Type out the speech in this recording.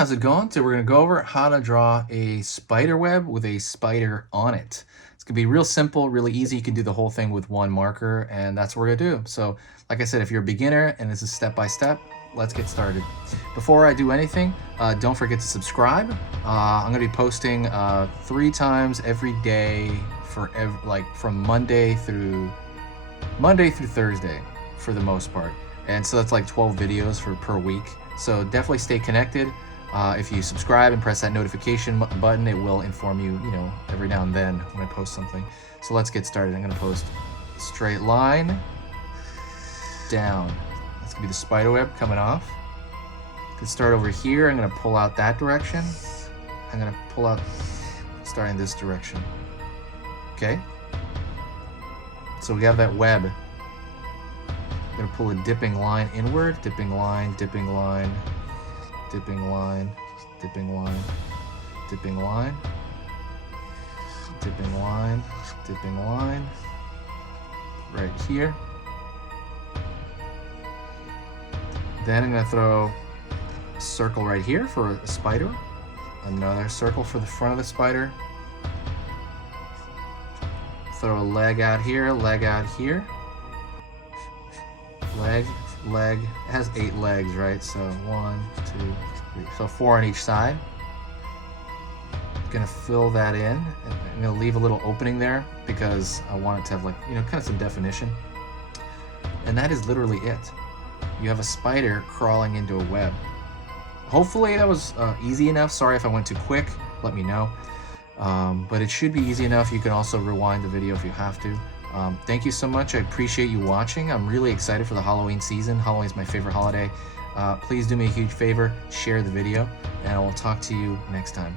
how's it going? Today we're going to go over how to draw a spider web with a spider on it. It's going to be real simple, really easy. You can do the whole thing with one marker, and that's what we're going to do. So, like I said, if you're a beginner and this is step by step, let's get started. Before I do anything, don't forget to subscribe. I'm going to be posting 3 times every day for from Monday through Thursday for the most part. And so that's like 12 videos per week. So definitely stay connected. If you subscribe and press that notification button, it will inform you, every now and then when I post something. So let's get started. I'm gonna post straight line down. That's gonna be the spider web coming off. Could start over here. I'm gonna pull out that direction. I'm gonna pull out, starting this direction. Okay. So we have that web. I'm gonna pull a dipping line inward, dipping line, dipping line, dipping line, dipping line, dipping line, dipping line, dipping line, right here. Then I'm gonna throw a circle right here for a spider, another circle for the front of the spider, throw a leg out here, leg out here. Leg, it has 8 legs, right? So 1, 2, 3, so 4 on each side. Gonna fill that in. I'm gonna leave a little opening there because I want it to have kind of some definition. And that is literally it. You have a spider crawling into a web. Hopefully that was easy enough. Sorry if I went too quick, let me know. But it should be easy enough. You can also rewind the video if you have to. Thank you so much. I appreciate you watching. I'm really excited for the Halloween season. Halloween is my favorite holiday. Please do me a huge favor, share the video, and I will talk to you next time.